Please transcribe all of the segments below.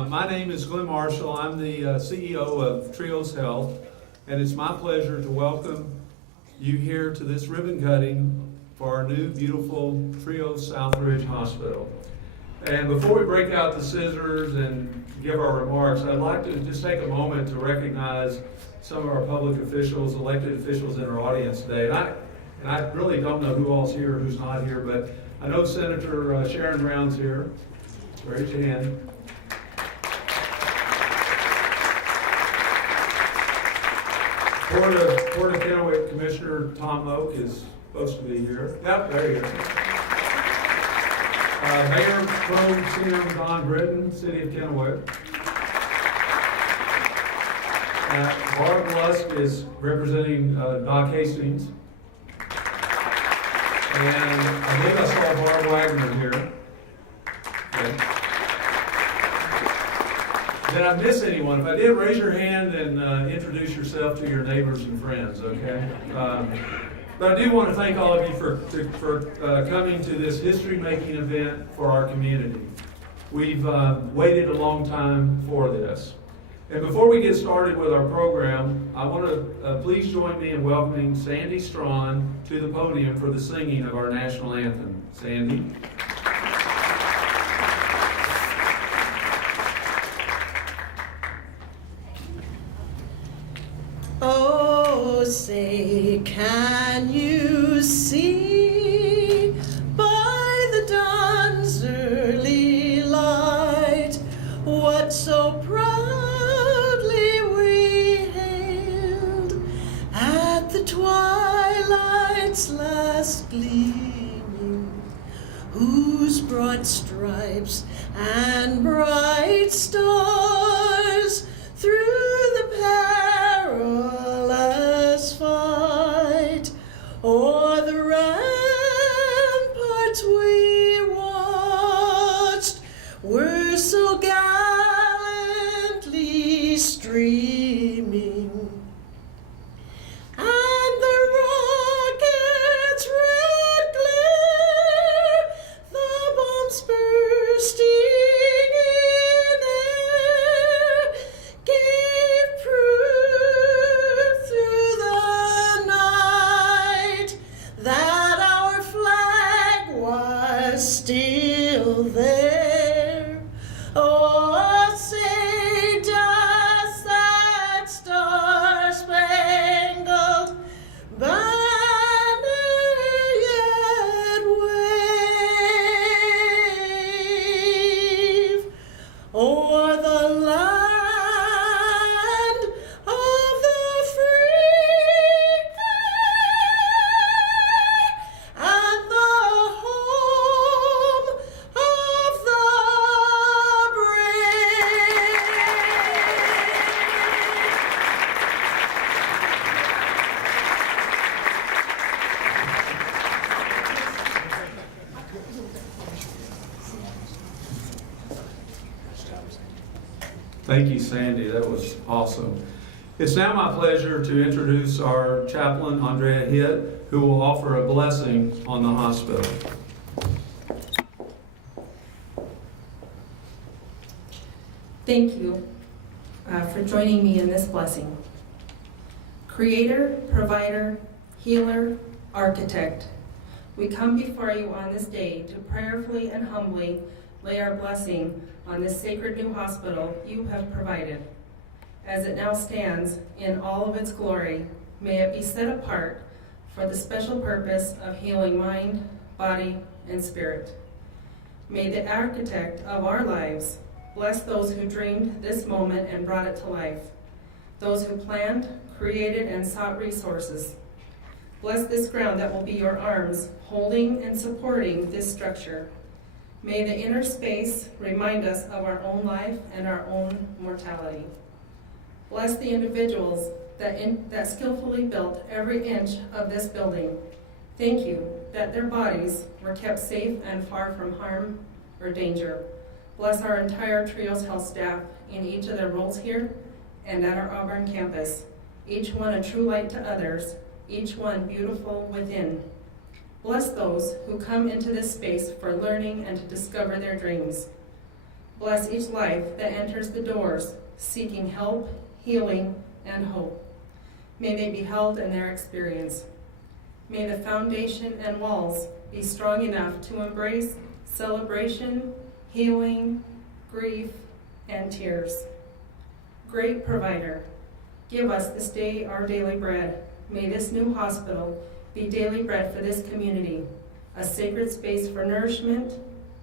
My name is Glenn Marshall. I'm the CEO of Trios Health, and it's my pleasure to welcome you here to this ribbon cutting for our new beautiful Trios Southridge Hospital. And before we break out the scissors and give our remarks, I'd like to just take a moment to recognize some of our public officials, elected officials in our audience today. And I really don't know who all's here, who's not here, but I know Senator Sharon Brown's here. Raise your hand. Port of Kennewick Commissioner Tom Oak is supposed to be here. Yep, there you go. Mayor Pro Tem Don Britton, City of Kennewick. Barb Lusk is representing Doc Hastings. And I believe I saw Barb Wagner here. Okay. Did I miss anyone? If I did, raise your hand and introduce yourself to your neighbors and friends, okay? But I do want to thank all of you for coming to this history-making event for our community. We've waited a long time for this. And before we get started with our program, I want to please join me in welcoming Sandy Strawn to the podium for the singing of our national anthem. Sandy. Oh, say, can you see by the dawn's early light what so proudly we hailed at the twilight's last gleaming, whose broad stripes and bright stars through the perilous fight o'er the ramparts we watched were so gallantly streaming, and the rocket's red glare, the bombs bursting in air, gave proof through the night that our flag was still there. Oh, say does that star-spangled banner yet wave o'er the land of the free and the home of the brave? Thank you, Sandy. That was awesome. It's now my pleasure to introduce our chaplain, Andrea Hitt, who will offer a blessing on the hospital. Thank you for joining me in this blessing. Creator, provider, healer, architect, we come before you on this day to prayerfully and humbly lay our blessing on this sacred new hospital you have provided. As it now stands in all of its glory, may it be set apart for the special purpose of healing mind, body, and spirit. May the architect of our lives bless those who dreamed this moment and brought it to life, those who planned, created, and sought resources. Bless this ground that will be your arms holding and supporting this structure. May the inner space remind us of our own life and our own mortality. Bless the individuals that skillfully built every inch of this building. Thank you that their bodies were kept safe and far from harm or danger. Bless our entire Trios Health staff in each of their roles here and at our Auburn campus, each one a true light to others, each one beautiful within. Bless those who come into this space for learning and to discover their dreams. Bless each life that enters the doors, seeking help, healing, and hope. May they be held in their experience. May the foundation and walls be strong enough to embrace celebration, healing, grief, and tears. Great provider, give us this day our daily bread. May this new hospital be daily bread for this community, a sacred space for nourishment,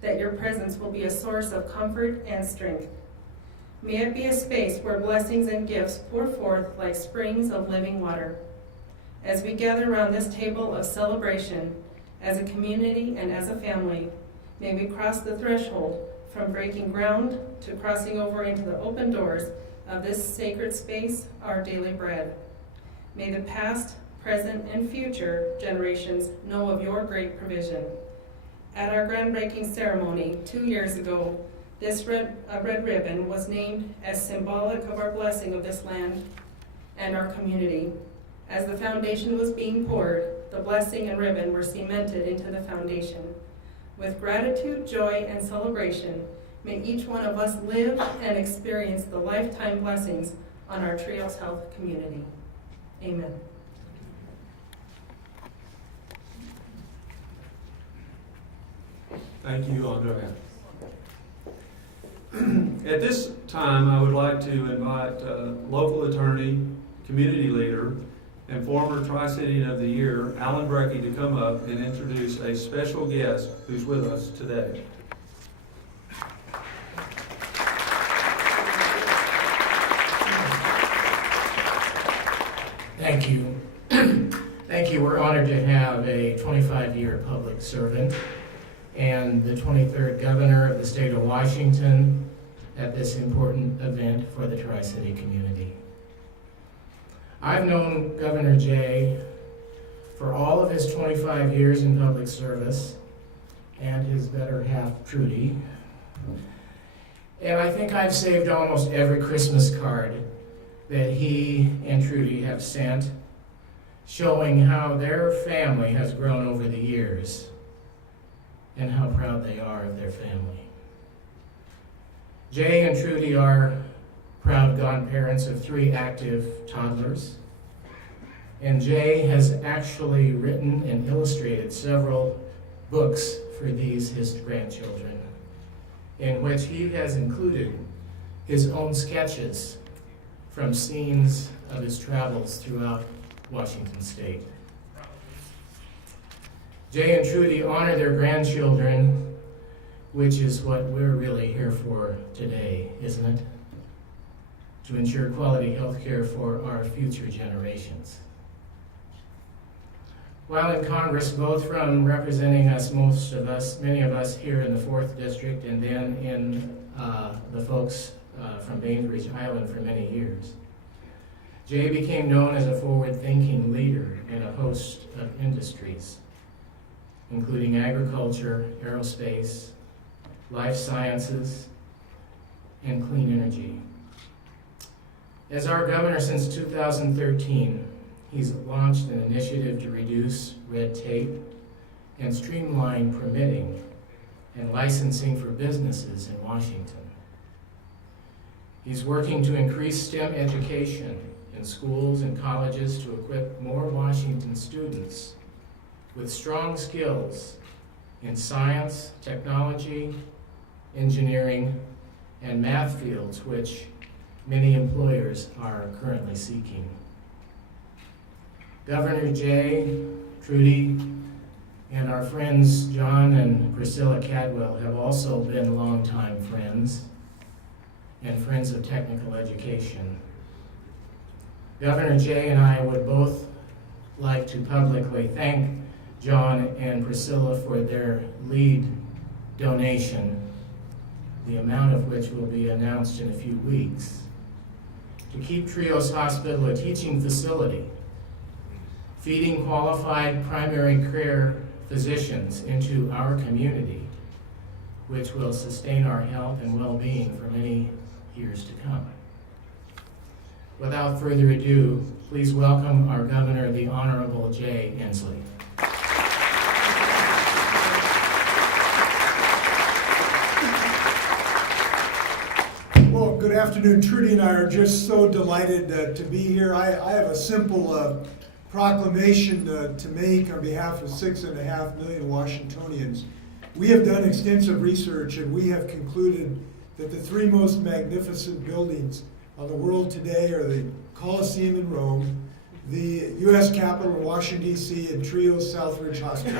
that your presence will be a source of comfort and strength. May it be a space where blessings and gifts pour forth like springs of living water. As we gather around this table of celebration, as a community and as a family, may we cross the threshold from breaking ground to crossing over into the open doors of this sacred space, our daily bread. May the past, present, and future generations know of your great provision. At our groundbreaking ceremony 2 years ago, this red ribbon was named as symbolic of our blessing of this land and our community. As the foundation was being poured, the blessing and ribbon were cemented into the foundation. With gratitude, joy, and celebration, may each one of us live and experience the lifetime blessings on our Trios Health community. Amen. Thank you, Andrea. At this time, I would like to invite local attorney, community leader, and former Tri-City of the Year, Alan Burgee, to come up and introduce a special guest who's with us today. Thank you. Thank you. We're honored to have a 25-year public servant and the 23rd governor of the state of Washington at this important event for the Tri-City community. I've known Governor Jay for all of his 25 years in public service and his better half, Trudy. And I think I've saved almost every Christmas card that he and Trudy have sent, showing how their family has grown over the years and how proud they are of their family. Jay and Trudy are proud godparents of 3 active toddlers, and Jay has actually written and illustrated several books for his grandchildren, in which he has included his own sketches from scenes of his travels throughout Washington state. Jay and Trudy honor their grandchildren, which is what we're really here for today, isn't it? To ensure quality health care for our future generations. While in Congress, both from representing us, many of us here in the 4th District, and then in the folks from Bainbridge Island for many years, Jay became known as a forward-thinking leader in a host of industries, including agriculture, aerospace, life sciences, and clean energy. As our governor since 2013, he's launched an initiative to reduce red tape and streamline permitting and licensing for businesses in Washington. He's working to increase STEM education in schools and colleges to equip more Washington students with strong skills in science, technology, engineering, and math fields, which many employers are currently seeking. Governor Jay, Trudy, and our friends John and Priscilla Cadwell have also been longtime friends and friends of technical education. Governor Jay and I would both like to publicly thank John and Priscilla for their lead donation, the amount of which will be announced in a few weeks, to keep Trios Hospital a teaching facility, feeding qualified primary care physicians into our community, which will sustain our health and well-being for many years to come. Without further ado, please welcome our governor, the Honorable Jay Inslee. Good afternoon. Trudy and I are just so delighted to be here. I have a simple proclamation to make on behalf of 6.5 million Washingtonians. We have done extensive research and we have concluded that the three most magnificent buildings of the world today are the Colosseum in Rome, the U.S. Capitol in Washington, D.C., and Trios Southridge Hospital.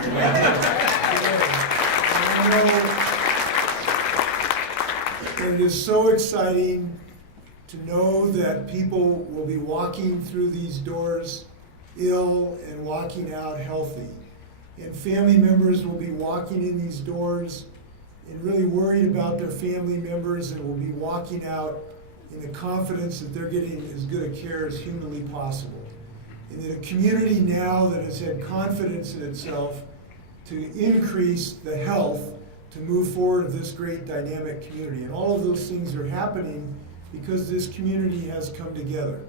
And it is so exciting to know that people will be walking through these doors ill and walking out healthy. And family members will be walking in these doors and really worried about their family members and will be walking out in the confidence that they're getting as good a care as humanly possible. And that a community now that has had confidence in itself to increase the health to move forward this great dynamic community. And all of those things are happening because this community has come together.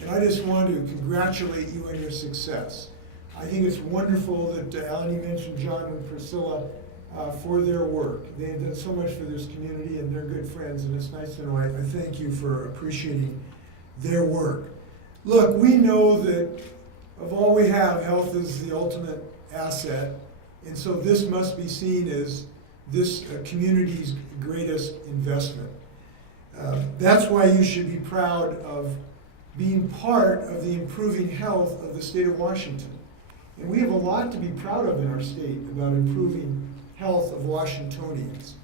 And I just want to congratulate you on your success. I think it's wonderful that Alan, you mentioned John and Priscilla for their work. They have done so much for this community and they're good friends, and it's nice to know. I thank you for appreciating their work. Look, we know that of all we have, health is the ultimate asset, and so this must be seen as this community's greatest investment. That's why you should be proud of being part of the improving health of the state of Washington. And we have a lot to be proud of in our state about improving health of Washingtonians.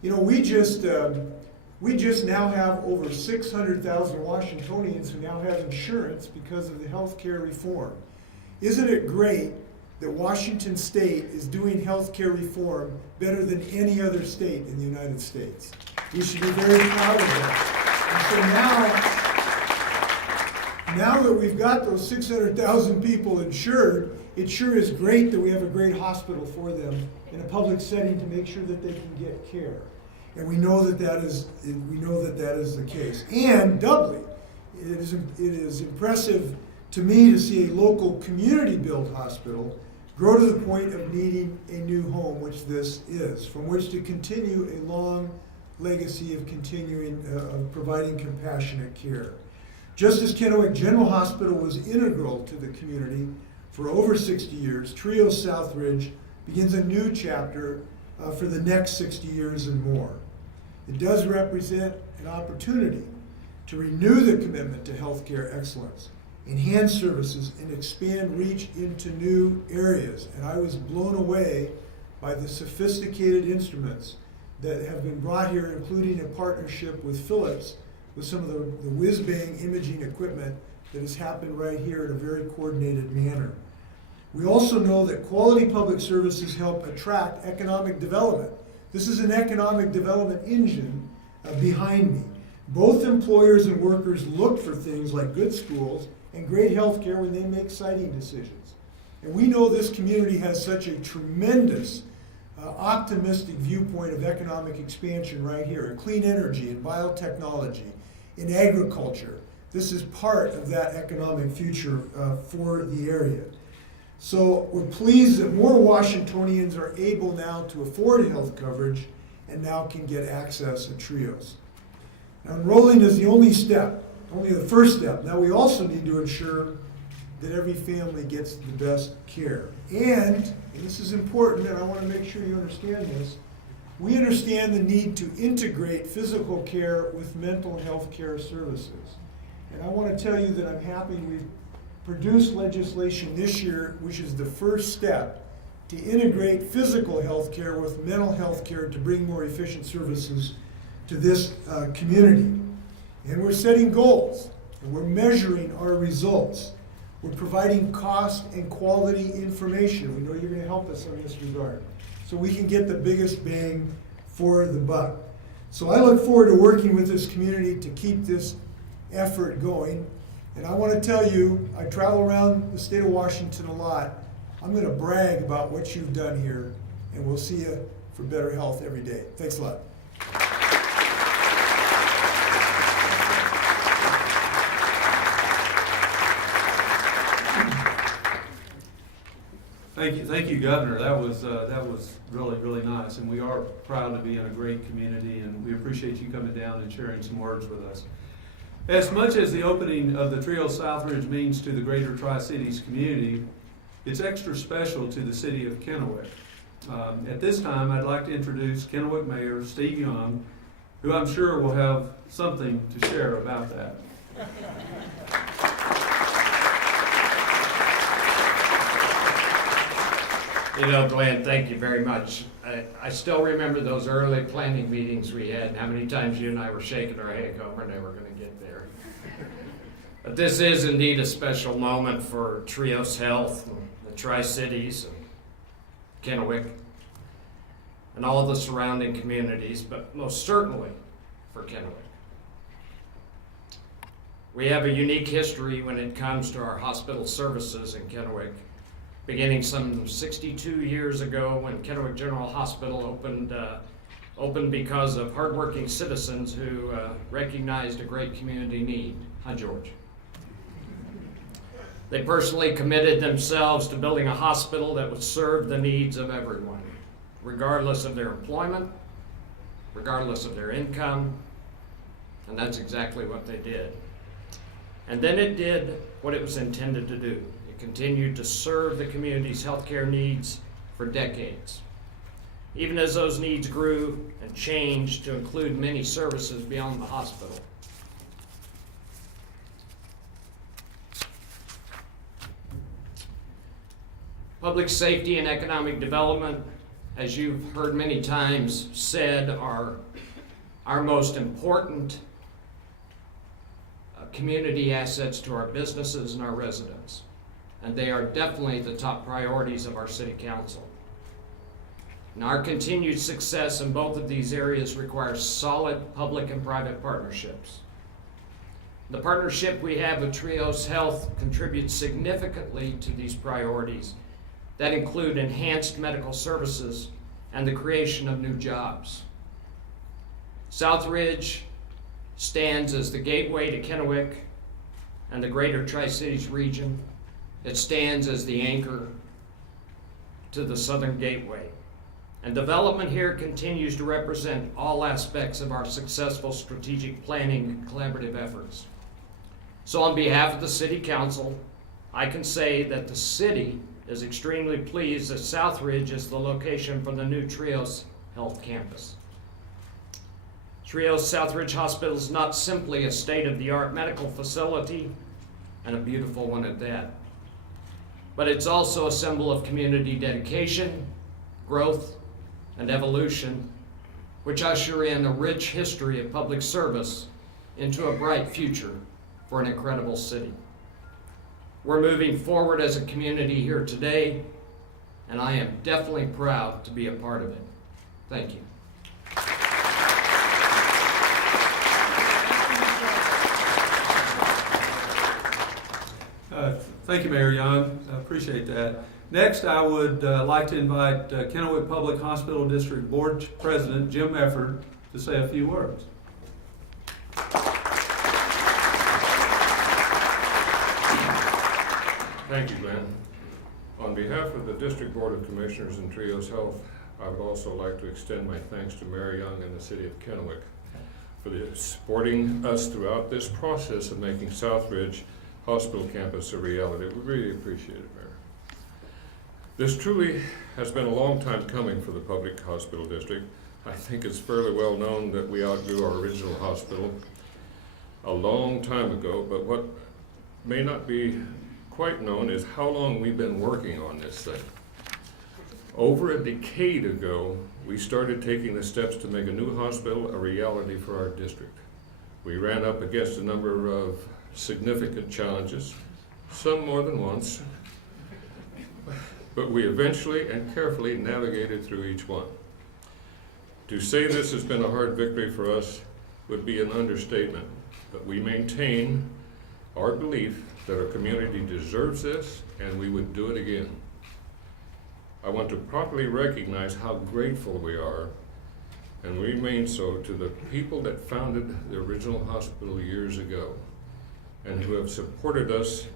You know, we just now have over 600,000 Washingtonians who now have insurance because of the health care reform. Isn't it great that Washington State is doing health care reform better than any other state in the United States? We should be very proud of that. And so now that we've got those 600,000 people insured, it sure is great that we have a great hospital for them in a public setting to make sure that they can get care. And we know that that is the case. And doubly, it is impressive to me to see a local community-built hospital grow to the point of needing a new home, which this is, from which to continue a long legacy of providing compassionate care. Just as Kennewick General Hospital was integral to the community for over 60 years, Trios Southridge begins a new chapter for the next 60 years and more. It does represent an opportunity to renew the commitment to healthcare excellence, enhance services, and expand reach into new areas. And I was blown away by the sophisticated instruments that have been brought here, including a partnership with Philips, with some of the whiz-bang imaging equipment that has happened right here in a very coordinated manner. We also know that quality public services help attract economic development. This is an economic development engine behind me. Both employers and workers look for things like good schools and great health care when they make siting decisions. And we know this community has such a tremendous optimistic viewpoint of economic expansion right here, in clean energy, in biotechnology, in agriculture. This is part of that economic future for the area. So we're pleased that more Washingtonians are able now to afford health coverage and now can get access to Trios. Now, enrolling is the only step, only the first step. Now we also need to ensure that every family gets the best care. And this is important, and I want to make sure you understand this, we understand the need to integrate physical care with mental health care services. And I want to tell you that I'm happy we've produced legislation this year, which is the first step to integrate physical health care with mental health care to bring more efficient services to this community. And we're setting goals, and we're measuring our results. We're providing cost and quality information. We know you're going to help us in this regard, so we can get the biggest bang for the buck. So I look forward to working with this community to keep this effort going. And I want to tell you, I travel around the state of Washington a lot. I'm going to brag about what you've done here, and we'll see you for better health every day. Thanks a lot. Thank you, Governor. That was really, really nice, and we are proud to be in a great community, and we appreciate you coming down and sharing some words with us. As much as the opening of the Trios Southridge means to the greater Tri-Cities community, it's extra special to the city of Kennewick. At this time, I'd like to introduce Kennewick Mayor Steve Young, who I'm sure will have something to share about that. You know, Glenn, thank you very much. I still remember those early planning meetings we had, and how many times you and I were shaking our head going, we're never going to get there. But this is indeed a special moment for Trios Health, and the Tri-Cities, and Kennewick, and all the surrounding communities, but most certainly for Kennewick. We have a unique history when it comes to our hospital services in Kennewick, beginning some 62 years ago when Kennewick General Hospital opened because of hardworking citizens who recognized a great community need. Hi, George. They personally committed themselves to building a hospital that would serve the needs of everyone, regardless of their employment, regardless of their income, and that's exactly what they did. And then it did what it was intended to do. It continued to serve the community's healthcare needs for decades, even as those needs grew and changed to include many services beyond the hospital. Public safety and economic development, as you've heard many times said, are our most important community assets to our businesses and our residents. And they are definitely the top priorities of our city council. And our continued success in both of these areas requires solid public and private partnerships. The partnership we have with Trios Health contributes significantly to these priorities that include enhanced medical services and the creation of new jobs. Southridge stands as the gateway to Kennewick and the greater Tri-Cities region. It stands as the anchor to the Southern Gateway. And development here continues to represent all aspects of our successful strategic planning and collaborative efforts. So on behalf of the City Council, I can say that the city is extremely pleased that Southridge is the location for the new Trios Health Campus. Trios Southridge Hospital is not simply a state-of-the-art medical facility, and a beautiful one at that, but it's also a symbol of community dedication, growth, and evolution, which usher in a rich history of public service into a bright future for an incredible city. We're moving forward as a community here today, and I am definitely proud to be a part of it. Thank you. Thank you, Mayor Young. I appreciate that. Next, I would like to invite Kennewick Public Hospital District Board President Jim Efford to say a few words. Thank you, Glenn. On behalf of the District Board of Commissioners and Trios Health, I would also like to extend my thanks to Mayor Young and the City of Kennewick for supporting us throughout this process of making Southridge Hospital Campus a reality. We really appreciate it, Mayor. This truly has been a long time coming for the public hospital district. I think it's fairly well known that we outgrew our original hospital a long time ago, but what may not be quite known is how long we've been working on this thing. Over a decade ago, we started taking the steps to make a new hospital a reality for our district. We ran up against a number of significant challenges, some more than once, but we eventually and carefully navigated through each one. To say this has been a hard victory for us would be an understatement, but we maintain our belief that our community deserves this, and we would do it again. I want to properly recognize how grateful we are, and remain so, to the people that founded the original hospital years ago, and who have supported us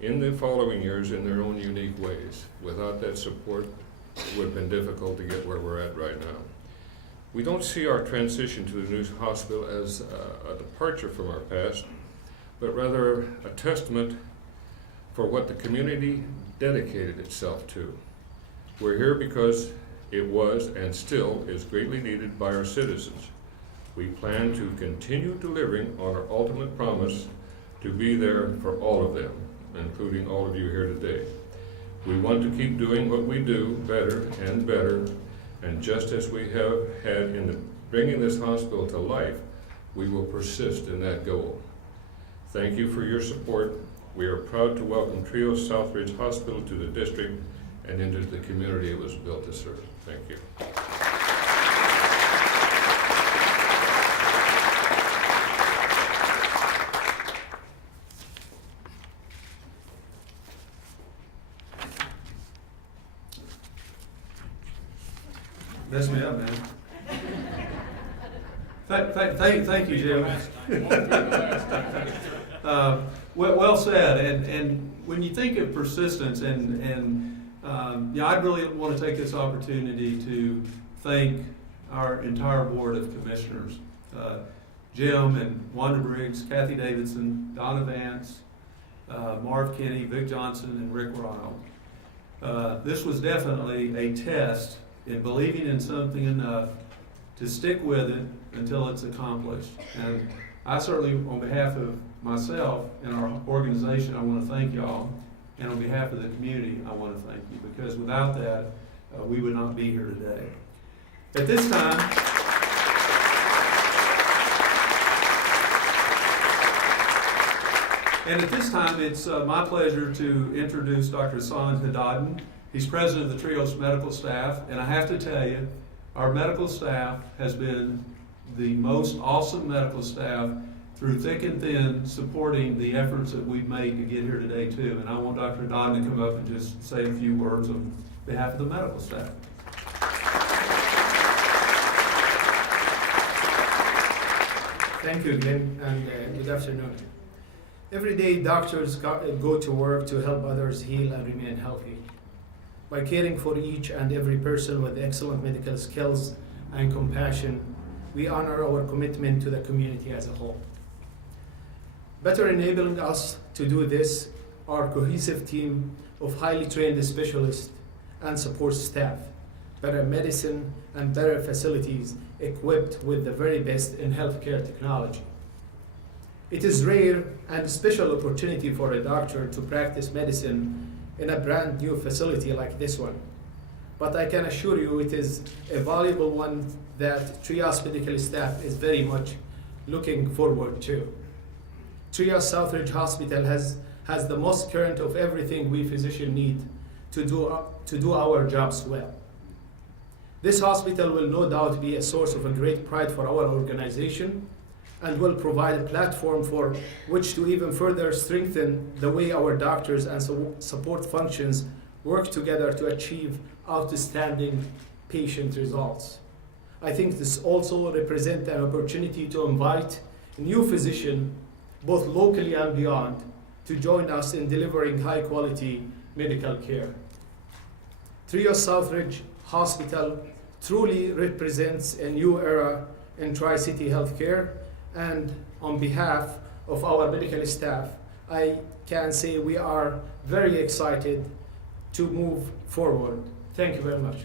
in the following years in their own unique ways. Without that support, it would have been difficult to get where we're at right now. We don't see our transition to the new hospital as a departure from our past, but rather a testament for what the community dedicated itself to. We're here because it was and still is greatly needed by our citizens. We plan to continue delivering on our ultimate promise to be there for all of them, including all of you here today. We want to keep doing what we do better and better, and just as we have had in bringing this hospital to life, we will persist in that goal. Thank you for your support. We are proud to welcome Trios Southridge Hospital to the district and into the community it was built to serve. Thank you. Mess me up, man. Thank you, Jim. Well said. And when you think of persistence, I'd really want to take this opportunity to thank our entire board of commissioners, Jim and Wanda Briggs, Kathy Davidson, Donna Vance, Marv Kinney, Vic Johnson, and Rick Ryle. This was definitely a test in believing in something enough to stick with it until it's accomplished. And I certainly, on behalf of myself and our organization, I want to thank y'all. And on behalf of the community, I want to thank you, because without that, we would not be here today. At this time, it's my pleasure to introduce Dr. Hassan Hadaden. He's president of the Trios medical staff, and I have to tell you, our medical staff has been the most awesome medical staff through thick and thin, supporting the efforts that we've made to get here today too. And I want Dr. Hadaden to come up and just say a few words on behalf of the medical staff. Thank you again, and good afternoon. Every day, doctors go to work to help others heal and remain healthy. By caring for each and every person with excellent medical skills and compassion, we honor our commitment to the community as a whole. Better enabling us to do this, our cohesive team of highly trained specialists and support staff, better medicine and better facilities equipped with the very best in healthcare technology. It is rare and special opportunity for a doctor to practice medicine in a brand new facility like this one. But I can assure you it is a valuable one that Trios medical staff is very much looking forward to. Trios Southridge Hospital has the most current of everything we physicians need to do our jobs well. This hospital will no doubt be a source of a great pride for our organization and will provide a platform for which to even further strengthen the way our doctors and support functions work together to achieve outstanding patient results. I think this also represents an opportunity to invite new physicians, both locally and beyond, to join us in delivering high-quality medical care. Trios Southridge Hospital truly represents a new era in Tri-City healthcare, and on behalf of our medical staff, I can say we are very excited to move forward. Thank you very much.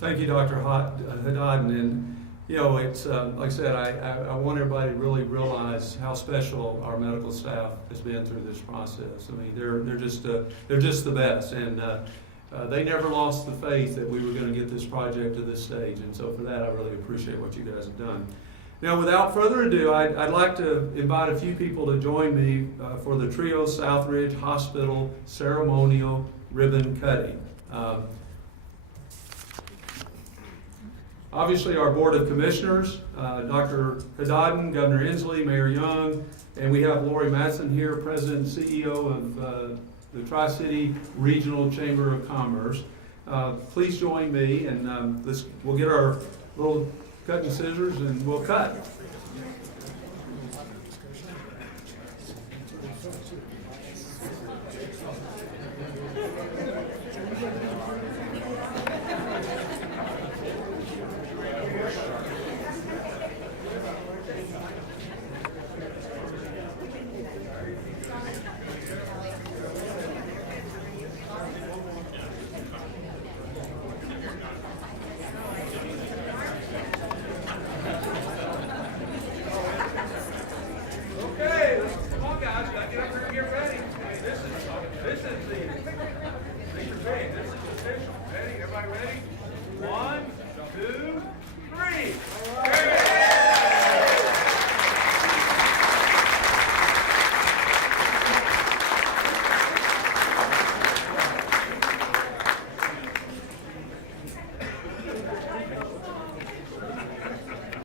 Thank you, Dr. Hadaden. And it's like I said, I want everybody to really realize how special our medical staff has been through this process. I mean, they're just the best, and they never lost the faith that we were going to get this project to this stage. And so for that, I really appreciate what you guys have done. Now, without further ado, I'd like to invite a few people to join me for the Trios Southridge Hospital ceremonial ribbon cutting. Obviously, our Board of Commissioners, Dr. Hadaden, Governor Inslee, Mayor Young, and we have Lori Matson here, President and CEO of the Tri-City Regional Chamber of Commerce. please join me and we'll get our little cutting scissors and we'll cut.